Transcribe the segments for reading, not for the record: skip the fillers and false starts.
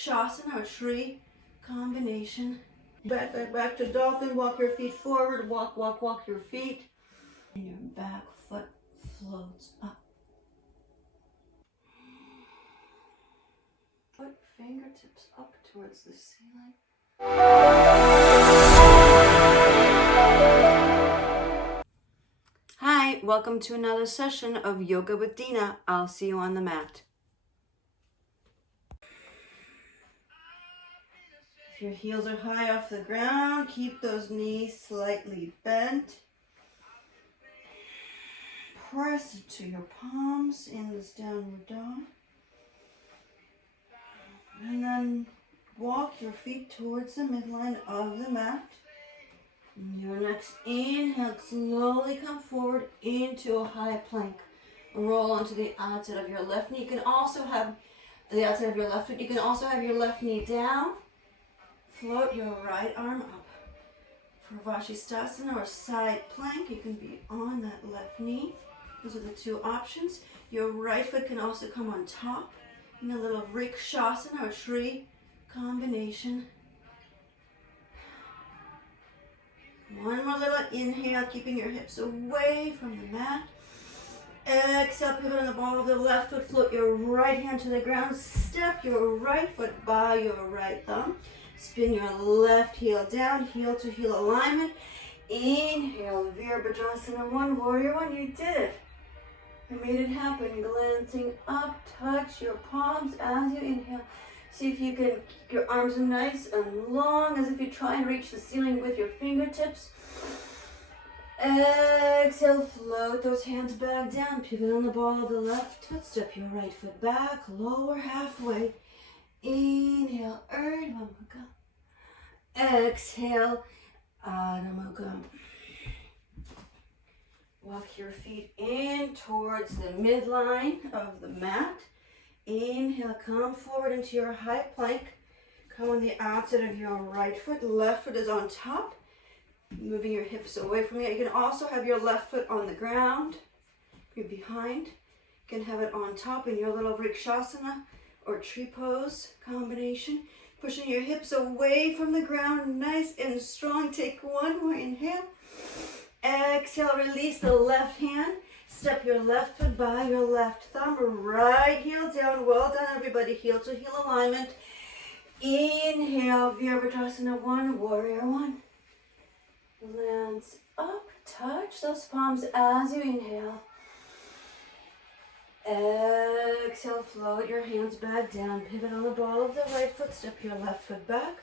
Rikshasana or tree combination. Back to dolphin. Walk your feet forward. Walk your feet. And your back foot floats up. Put fingertips up towards the ceiling. Hi, welcome to another session of Yoga with Deena. I'll see you on the mat. If your heels are high off the ground, keep those knees slightly bent. Press into your palms in this downward dog. And then walk your feet towards the midline of the mat. Your next inhale, slowly come forward into a high plank. Roll onto the outside of your left knee. You can also have the outside of your left foot. You can also have your left knee down. Float your right arm up. For Vashisthasana or side plank, you can be on that left knee. Those are the two options. Your right foot can also come on top in a little Rikshasana or tree combination. One more little inhale, keeping your hips away from the mat. Exhale, pivot on the ball of the left foot. Float your right hand to the ground. Step your right foot by your right thumb. Spin your left heel down, heel to heel alignment. Inhale, Virabhadrasana 1, Warrior 1. You did it. You made it happen. Glancing up, touch your palms as you inhale. See if you can keep your arms nice and long, as if you try and reach the ceiling with your fingertips. Exhale, float those hands back down. Pivot on the ball of the left foot. Step your right foot back, lower halfway. Inhale, Urdhva Mukha. Exhale, Adho Mukha. Walk your feet in towards the midline of the mat. Inhale, come forward into your high plank. Come on the outside of your right foot. Left foot is on top. Moving your hips away from you. You can also have your left foot on the ground. You're behind. You can have it on top in your little Rikshasana or tree pose combination. Pushing your hips away from the ground, nice and strong. Take one more inhale. Exhale, release the left hand. Step your left foot by your left thumb. Right heel down. Well done, everybody. Heel to heel alignment. Inhale, Virabhadrasana 1, Warrior 1. Lands up. Touch those palms as you inhale. Exhale, float your hands back down. Pivot on the ball of the right foot. Step your left foot back.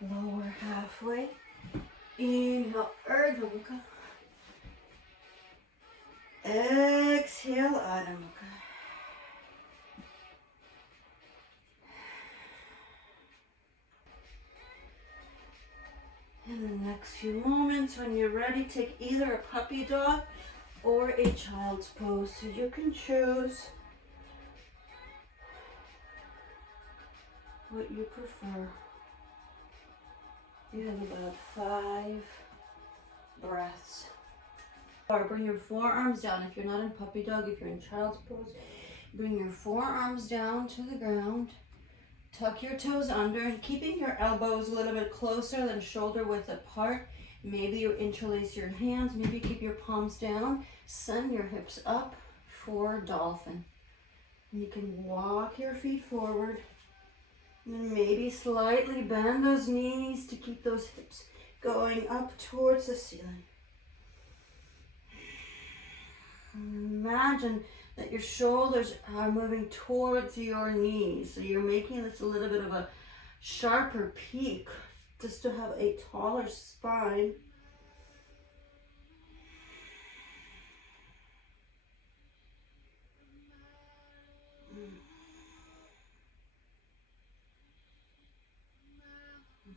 Lower halfway. Inhale, Urdhva Mukha. Exhale, Adho Mukha. In the next few moments, when you're ready, take either a puppy dog or a child's pose, so you can choose what you prefer. You have about 5 breaths. Or bring your forearms down. If you're not in puppy dog, if you're in child's pose, bring your forearms down to the ground. Tuck your toes under and keeping your elbows a little bit closer than shoulder width apart. Maybe you interlace your hands. Maybe keep your palms down. Send your hips up for dolphin. And you can walk your feet forward. And maybe slightly bend those knees to keep those hips going up towards the ceiling. Imagine that your shoulders are moving towards your knees. So you're making this a little bit of a sharper peak just to have a taller spine.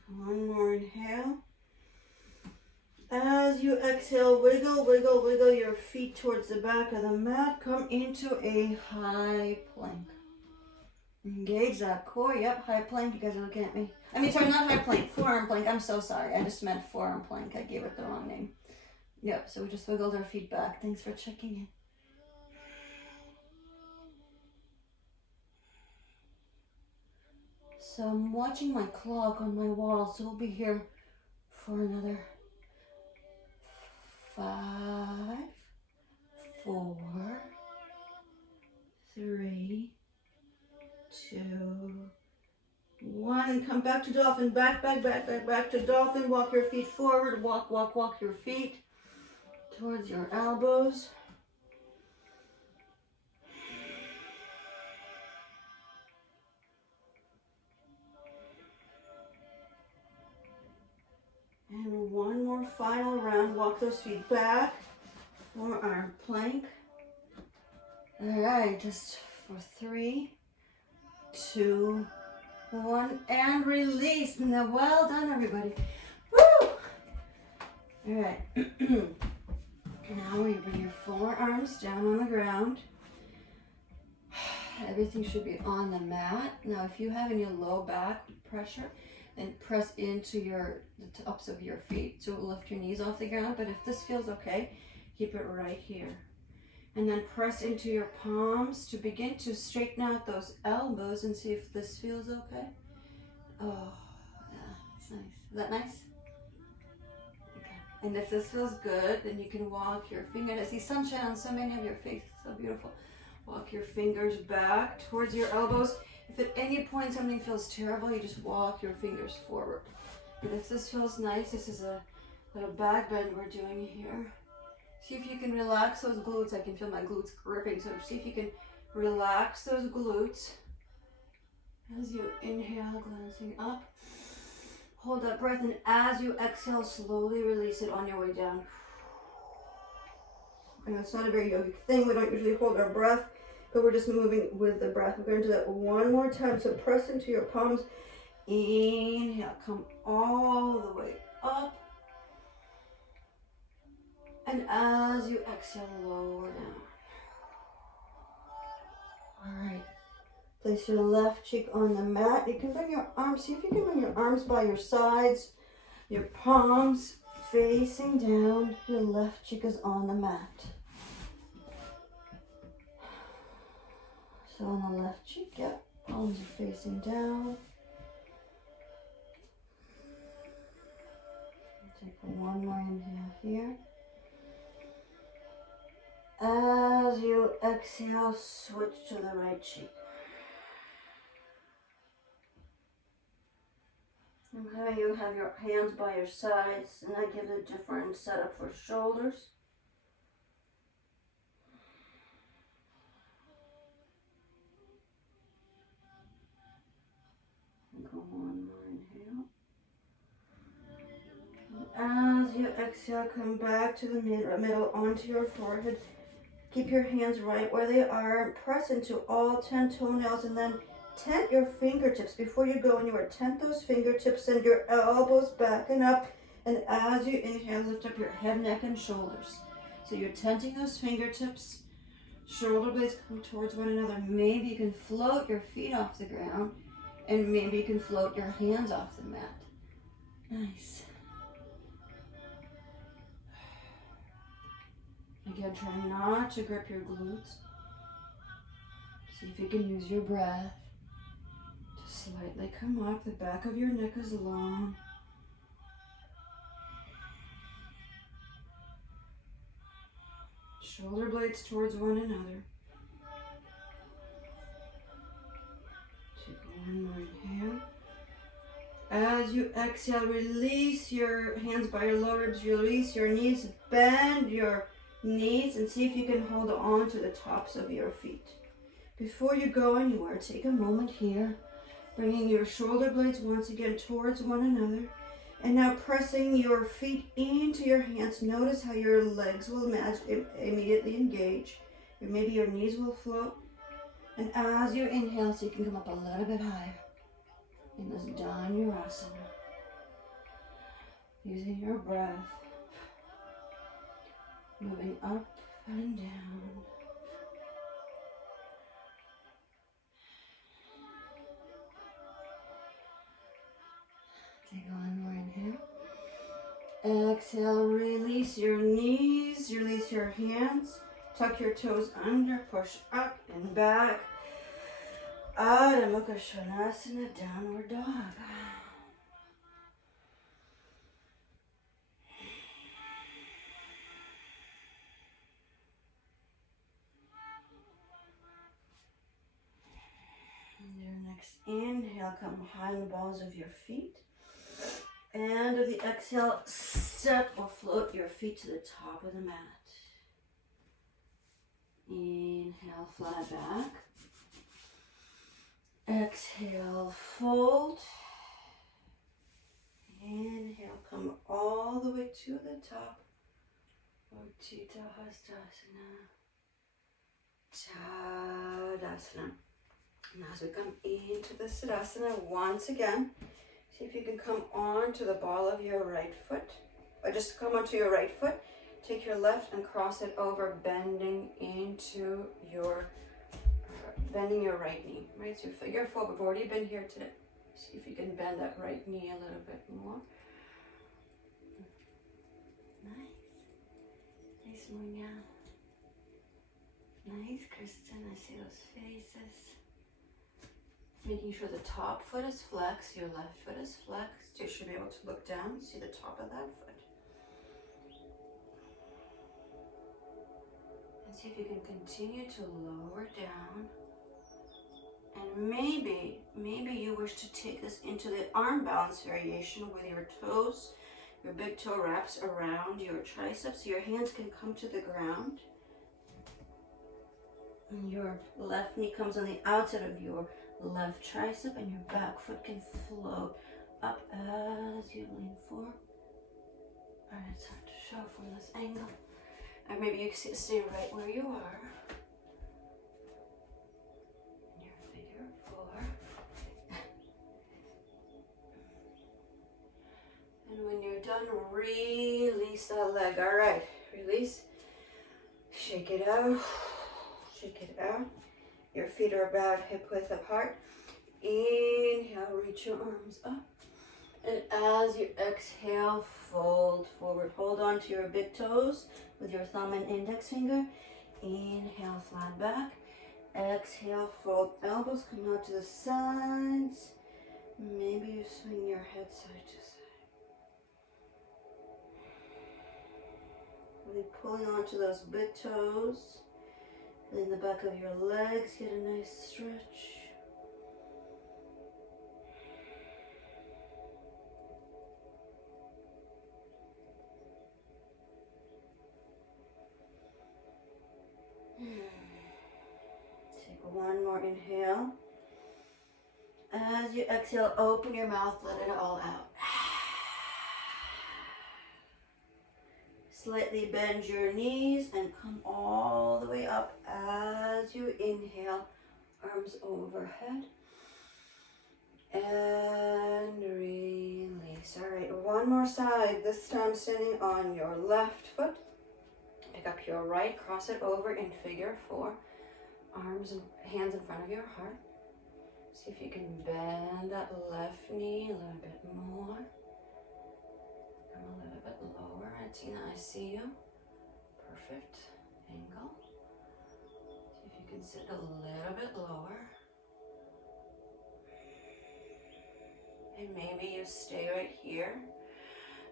One more inhale. As you exhale, wiggle, wiggle, wiggle your feet towards the back of the mat. Come into a high plank. Engage that core. Yep, high plank. You guys are looking at me. I mean, sorry, not high plank. Forearm plank. I'm so sorry. I just meant forearm plank. I gave it the wrong name. Yep, so we just wiggled our feet back. Thanks for checking in. So I'm watching my clock on my wall, so we'll be here for another 5, 4, 3, 2, 1, and come back to dolphin. Back to dolphin. Walk your feet forward. Walk your feet towards your elbows. And one more final round. Walk those feet back for our plank. All right, just for 3, 2, 1, and release. Now, well done, everybody. Woo! All right. Now you bring your forearms down on the ground. Everything should be on the mat. Now, if you have any low back pressure, then press into the tops of your feet. So lift your knees off the ground. But if this feels okay, keep it right here. And then press into your palms to begin to straighten out those elbows and see if this feels okay. Oh, yeah, that's nice. Is that nice? Okay. And if this feels good, then you can walk your fingers. I see sunshine on so many of your faces. So beautiful. Walk your fingers back towards your elbows. If at any point something feels terrible, you just walk your fingers forward. And if this feels nice, this is a little back bend we're doing here. See if you can relax those glutes. I can feel my glutes gripping. So see if you can relax those glutes as you inhale, glancing up. Hold that breath, and as you exhale, slowly release it on your way down. I know it's not a very yogic thing. We don't usually hold our breath, but we're just moving with the breath. We're going to do that one more time. So press into your palms. Inhale, come all the way up. And as you exhale, lower down. All right. Place your left cheek on the mat. You can bring your arms, see if you can bring your arms by your sides, your palms facing down. Your left cheek is on the mat. So on the left cheek, yep, palms are facing down. Take one more inhale here. As you exhale, switch to the right cheek. Okay, you have your hands by your sides, and that gives a different setup for shoulders. Go one more inhale. And as you exhale, come back to the middle onto your forehead. Keep your hands right where they are. Press into all 10 toenails, and then tent your fingertips. Before you go anywhere, tent those fingertips, send your elbows back and up. And as you inhale, lift up your head, neck, and shoulders. So you're tenting those fingertips. Shoulder blades come towards one another. Maybe you can float your feet off the ground, and maybe you can float your hands off the mat. Nice. Again, try not to grip your glutes. See if you can use your breath to slightly come up. The back of your neck is long. Shoulder blades towards one another. Take one more inhale. As you exhale, release your hands by your lower ribs. Release your knees. Bend your knees and see if you can hold on to the tops of your feet. Before you go anywhere, take a moment here, bringing your shoulder blades once again towards one another, and now pressing your feet into your hands. Notice how your legs will immediately engage. Maybe your knees will float. And as you inhale, so you can come up a little bit higher in this Vinyasa, using your breath. Moving up and down. Take one more inhale. Exhale, release your knees, release your hands. Tuck your toes under, push up and back. Adho Mukha Svanasana, downward dog. And your next inhale, come behind the balls of your feet. And with the exhale, step or float your feet to the top of the mat. Inhale, flat back. Exhale, fold. Inhale, come all the way to the top. Utthita Hastasana. Tadasana. And as we come into the Siddhasana once again, see if you can come onto the ball of your right foot. Or just come onto your right foot. Take your left and cross it over, bending into your, bending your right knee. Right, so figure four. We've already been here today. See if you can bend that right knee a little bit more. Nice. Nice, Munya. Nice, Kristen. I see those faces. Making sure the top foot is flexed, your left foot is flexed. You should be able to look down, see the top of that foot. And see if you can continue to lower down. And maybe you wish to take this into the arm balance variation with your toes. Your big toe wraps around your triceps, so your hands can come to the ground. And your left knee comes on the outside of your left tricep, and your back foot can float up as you lean forward. Alright, it's hard to show from this angle. Or maybe you can stay right where you are. In your figure four. And when you're done, release that leg. Alright, release. Shake it out. Shake it out. Your feet are about hip width apart. Inhale, reach your arms up. And as you exhale, fold forward. Hold on to your big toes with your thumb and index finger. Inhale, flat back. Exhale, fold. Elbows come out to the sides. Maybe you swing your head side to side. Really pulling onto those big toes. In the back of your legs, get a nice stretch. Take one more inhale. As you exhale, open your mouth, let it all out. Slightly bend your knees and come all the way up as you inhale, arms overhead. And release. All right, one more side. This time standing on your left foot. Pick up your right, cross it over in figure four. Arms and hands in front of your heart. See if you can bend that left knee a little bit more. Come a little bit lower. Tina, I see you. Perfect. Angle. See if you can sit a little bit lower. And maybe you stay right here.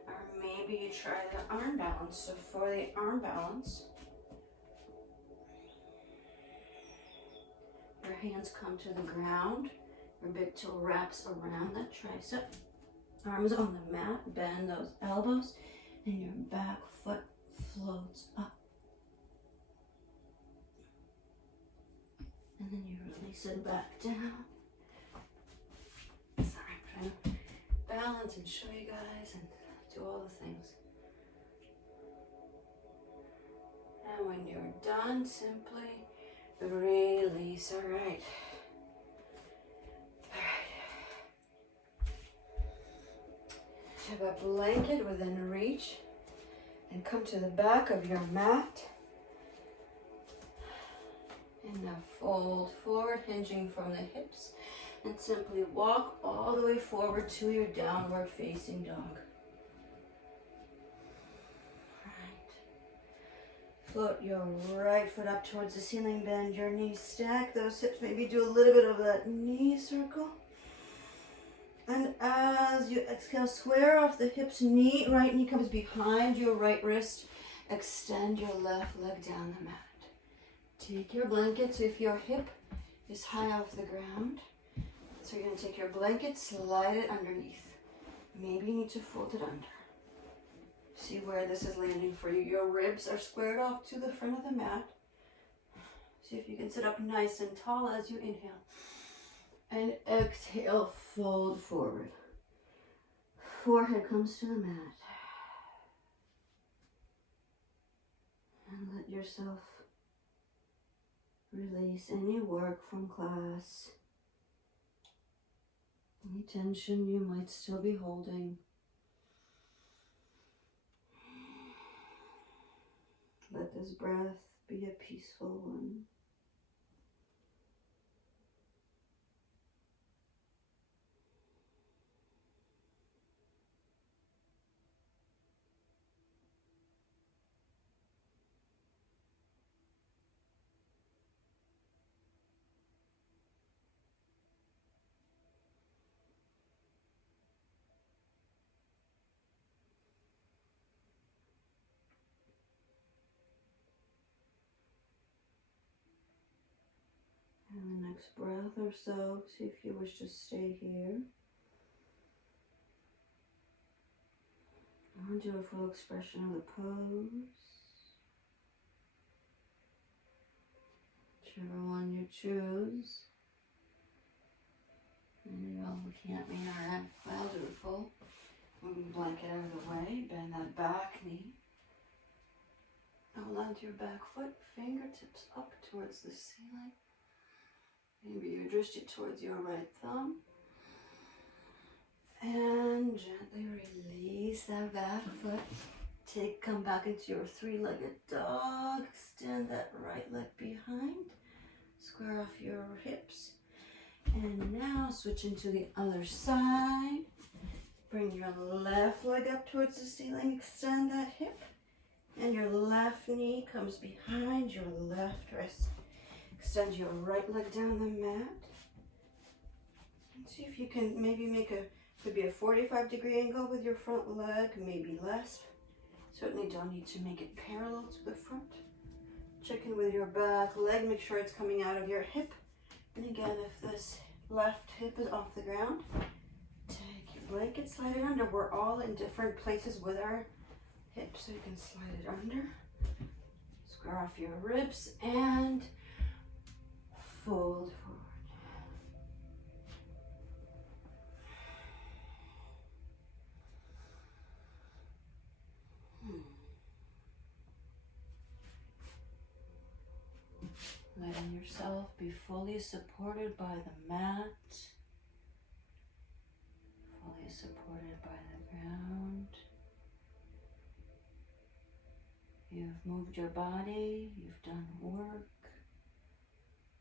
Or maybe you try the arm balance. So for the arm balance, your hands come to the ground. Your big toe wraps around that tricep. Arms on the mat. Bend those elbows. And your back foot floats up. And then you release it back down. Sorry, I'm trying to balance and show you guys and do all the things. And when you're done, simply release. All right. Have a blanket within reach and come to the back of your mat. And now fold forward, hinging from the hips, and simply walk all the way forward to your downward facing dog. All right. Float your right foot up towards the ceiling, bend your knees, stack those hips, maybe do a little bit of that knee circle. And as you exhale, square off the hips, right knee comes behind your right wrist. Extend your left leg down the mat. Take your blanket, so if your hip is high off the ground, so you're going to take your blanket, slide it underneath. Maybe you need to fold it under. See where this is landing for you. Your ribs are squared off to the front of the mat. See if you can sit up nice and tall as you inhale. And exhale, fold forward. Forehead comes to the mat. And let yourself release any work from class. Any tension you might still be holding. Let this breath be a peaceful one. And the next breath or so, see if you wish to stay here. Or do a full expression of the pose. Whichever one you choose. And we can't mean our head clouds are full. Move the blanket out of the way, bend that back knee. Hold on to your back foot, fingertips up towards the ceiling. Maybe you drift it towards your right thumb. And gently release that back foot. Come back into your three-legged dog. Extend that right leg behind. Square off your hips. And now switch into the other side. Bring your left leg up towards the ceiling. Extend that hip. And your left knee comes behind your left wrist. Extend your right leg down the mat. And see if you can maybe make could be a 45-degree angle with your front leg, maybe less. Certainly don't need to make it parallel to the front. Check in with your back leg, make sure it's coming out of your hip. And again, if this left hip is off the ground, take your blanket, slide it under. We're all in different places with our hips, so you can slide it under. Square off your ribs and fold forward. Letting yourself be fully supported by the mat, fully supported by the ground. You've moved your body, you've done work.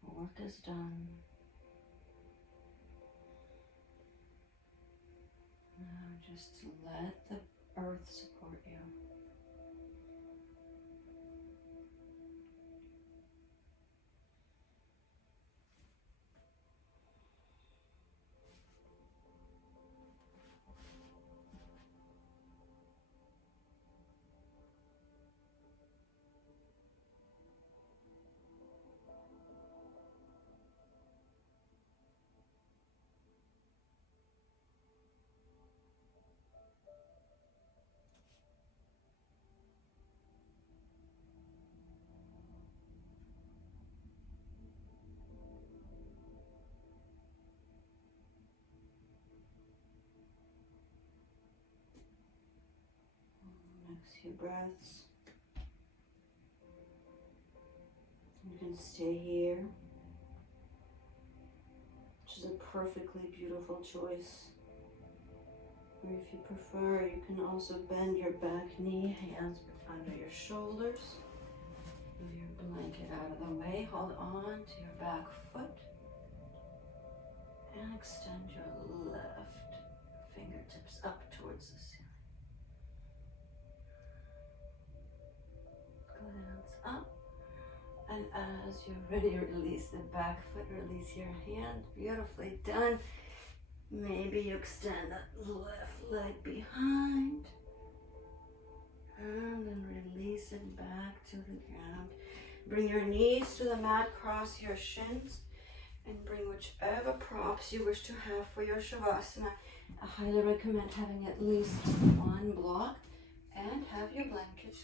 The work is done. Now just let the earth support you. Next few breaths. You can stay here, which is a perfectly beautiful choice. Or if you prefer, you can also bend your back knee, hands under your shoulders. Move your blanket out of the way, hold on to your back foot. And extend your left fingertips up towards the ceiling. Glance as you're ready, release the back foot, release your hand. Beautifully done. Maybe you extend that left leg behind. And then release it back to the ground. Bring your knees to the mat, cross your shins, and bring whichever props you wish to have for your Shavasana. I highly recommend having at least one block and have your blanket.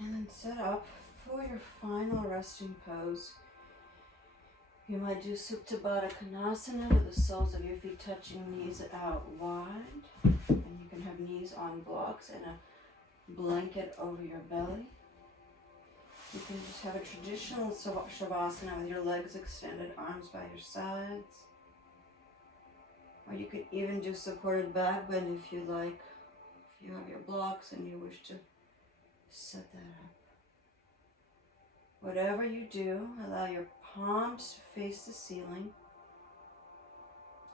And then set up for your final resting pose. You might do Supta Baddha Konasana with the soles of your feet touching, knees out wide. And you can have knees on blocks and a blanket over your belly. You can just have a traditional Shavasana with your legs extended, arms by your sides. Or you could even do supported back bend if you like. If you have your blocks and you wish to set that up. Whatever you do, allow your palms to face the ceiling.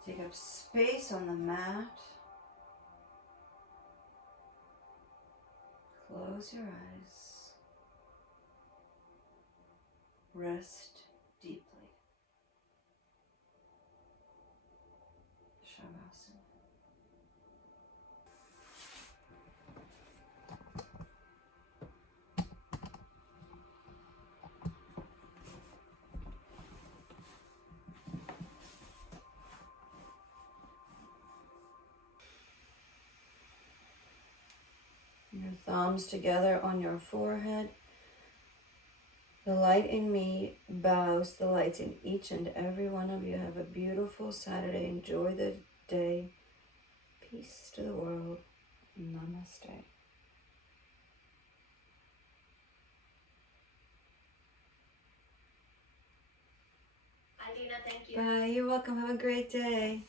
Take up space on the mat. Close your eyes. Rest deeply. Shavasana. Your thumbs together on your forehead. The light in me bows the lights in each and every one of you. Have a beautiful Saturday. Enjoy the day. Peace to the world. Namaste. Deena, thank you. Bye. You're welcome. Have a great day.